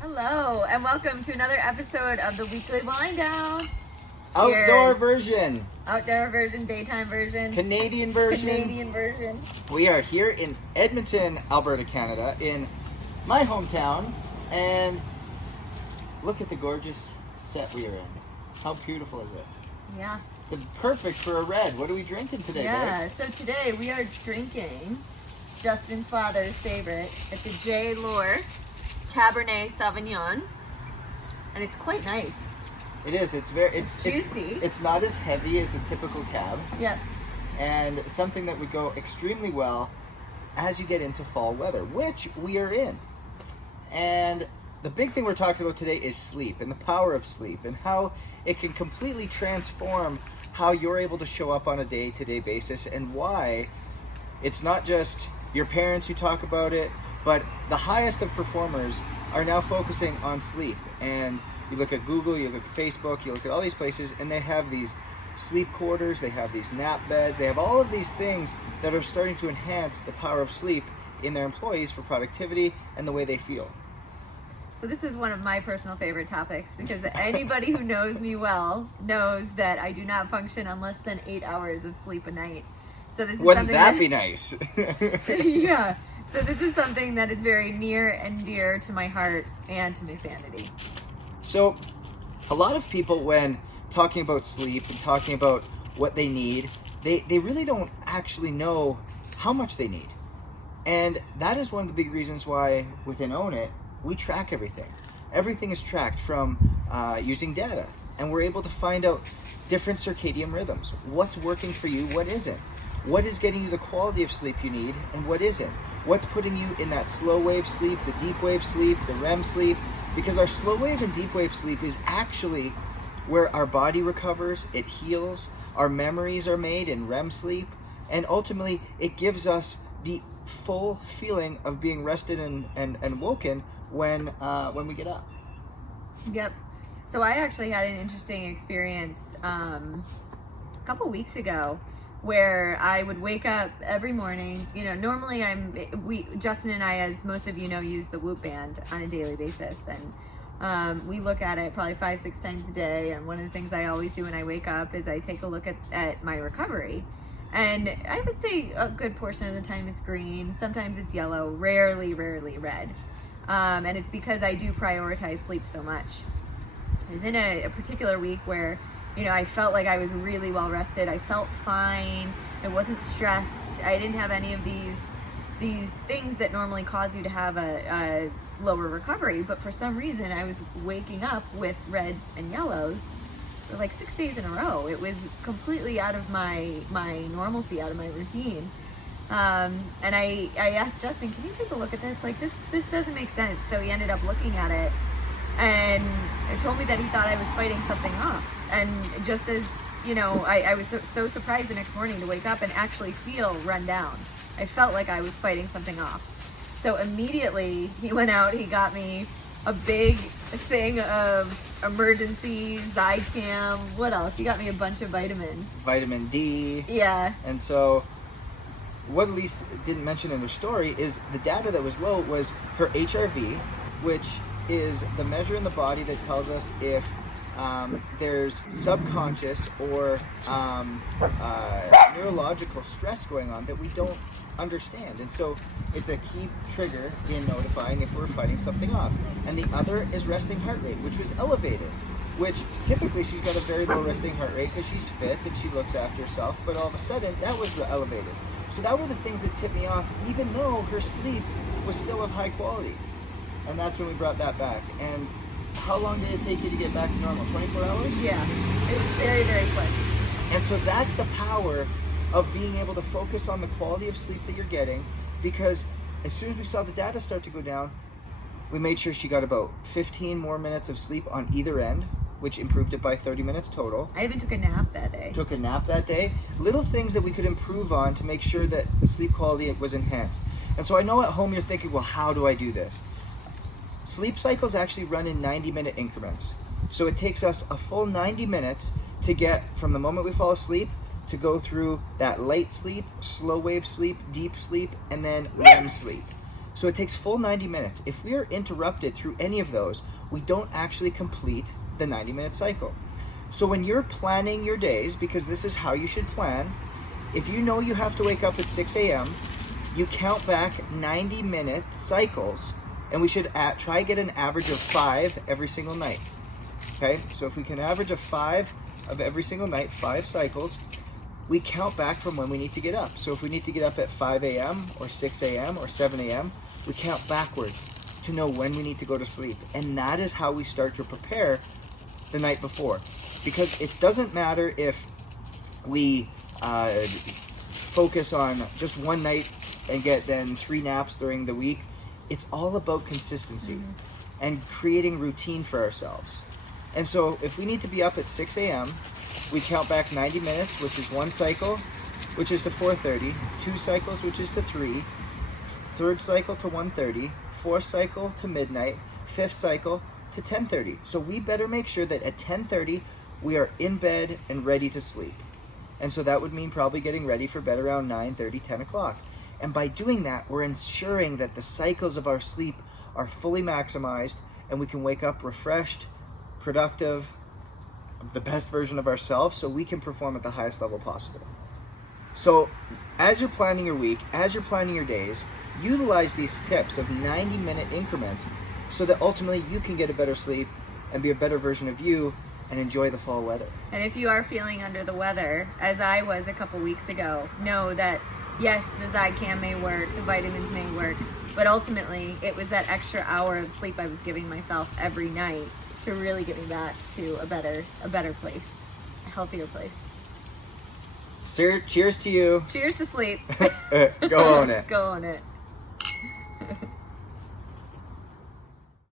Hello, and welcome to another episode of the weekly Winedown. Outdoor version. Outdoor version, daytime version. Canadian version. Canadian version. We are here in Edmonton, Alberta, Canada, in my hometown, and look at the gorgeous set we are in. How beautiful is it? Yeah. It's perfect for a red. What are we drinking today, Yeah, Greg? so today we are drinking Justin's father's favorite. It's a J. Lohr Cabernet Sauvignon, and it's quite nice. It is. It's juicy. It's not as heavy as the typical cab. Yep. And something that would go extremely well as you get into fall weather, which we are in. And the big thing we're talking about today is sleep and the power of sleep and how it can completely transform how you're able to show up on a day-to-day basis, and why it's not just your parents who talk about it, but the highest of performers are now focusing on sleep. And you look at Google, you look at Facebook, you look at all these places, and they have these sleep quarters, they have these nap beds, they have all of these things that are starting to enhance the power of sleep in their employees for productivity and the way they feel. So this is one of my personal favorite topics, because anybody who knows me well knows that I do not function on less than 8 hours of sleep a night. So this is Wouldn't something that be nice? Yeah. So this is something that is very near and dear to my heart and to my sanity. So a lot of people, when talking about sleep and talking about what they need, they really don't actually know how much they need. And that is one of the big reasons why within Own It, we track everything. Everything is tracked from using data, and we're able to find out different circadian rhythms. What's working for you, what isn't? What is getting you the quality of sleep you need, and what isn't? What's putting you in that slow wave sleep, the deep wave sleep, the REM sleep? Because our slow wave and deep wave sleep is actually where our body recovers, it heals, our memories are made in REM sleep, and ultimately it gives us the full feeling of being rested and woken when we get up. Yep. So I actually had an interesting experience a couple weeks ago, where I would wake up every morning. You know, normally Justin and I, as most of you know, use the Whoop band on a daily basis, and we look at it probably 5-6 times a day. And one of the things I always do when I wake up is I take a look at my recovery. And I would say a good portion of the time it's green, sometimes it's yellow, rarely red. And it's because I do prioritize sleep so much. I was in a particular week where, you know, I felt like I was really well rested. I felt fine. I wasn't stressed. I didn't have any of these things that normally cause you to have a lower recovery. But for some reason, I was waking up with reds and yellows for like 6 days in a row. It was completely out of my normalcy, out of my routine. And I asked Justin, can you take a look at this? Like, this doesn't make sense. So he ended up looking at it and told me that he thought I was fighting something off. And just as, you know, I was so surprised the next morning to wake up and actually feel run down. I felt like I was fighting something off. So immediately he went out, he got me a big thing of emergency Zicam. What else? He got me a bunch of vitamins. Vitamin D. Yeah. And so what Elise didn't mention in her story is the data that was low was her HRV, which is the measure in the body that tells us if there's subconscious or neurological stress going on that we don't understand. And so it's a key trigger in notifying if we're fighting something off. And the other is resting heart rate, which was elevated, which typically she's got a very low resting heart rate because she's fit and she looks after herself, but all of a sudden that was elevated. So that were the things that tipped me off, even though her sleep was still of high quality. And that's when we brought that back. And how long did it take you to get back to normal? 24 hours? Yeah, it was very, very quick. And so that's the power of being able to focus on the quality of sleep that you're getting, because as soon as we saw the data start to go down, we made sure she got about 15 more minutes of sleep on either end, which improved it by 30 minutes total. I even took a nap that day. Took a nap that day. Little things that we could improve on to make sure that the sleep quality was enhanced. And so I know at home you're thinking, well, how do I do this? Sleep cycles actually run in 90-minute increments. So it takes us a full 90 minutes to get from the moment we fall asleep to go through that light sleep, slow wave sleep, deep sleep, and then REM sleep. So it takes full 90 minutes. If we are interrupted through any of those, we don't actually complete the 90-minute cycle. So when you're planning your days, because this is how you should plan, if you know you have to wake up at 6 a.m., you count back 90-minute cycles, and we should try get an average of 5 every single night. Okay, so if we can average 5 of every single night, 5 cycles, we count back from when we need to get up. So if we need to get up at 5 a.m. or 6 a.m. or 7 a.m., we count backwards to know when we need to go to sleep. And that is how we start to prepare the night before. Because it doesn't matter if we focus on just one night and get then 3 naps during the week. It's all about consistency and creating routine for ourselves. And so if we need to be up at 6 a.m., we count back 90 minutes, which is 1 cycle, which is to 4:30, 2 cycles, which is to 3, 3rd cycle to 1:30, 4th cycle to midnight, 5th cycle to 10:30. So we better make sure that at 10:30 we are in bed and ready to sleep. And so that would mean probably getting ready for bed around 9:30, 10 o'clock. And by doing that, we're ensuring that the cycles of our sleep are fully maximized and we can wake up refreshed, productive, the best version of ourselves, so we can perform at the highest level possible. So as you're planning your week, as you're planning your days, utilize these tips of 90-minute increments so that ultimately you can get a better sleep and be a better version of you and enjoy the fall weather. And if you are feeling under the weather, as I was a couple weeks ago, know that yes, the Zicam may work, the vitamins may work, but ultimately it was that extra hour of sleep I was giving myself every night to really get me back to a better place, a healthier place. Sir, cheers to you. Cheers to sleep. Go own it. Go own it.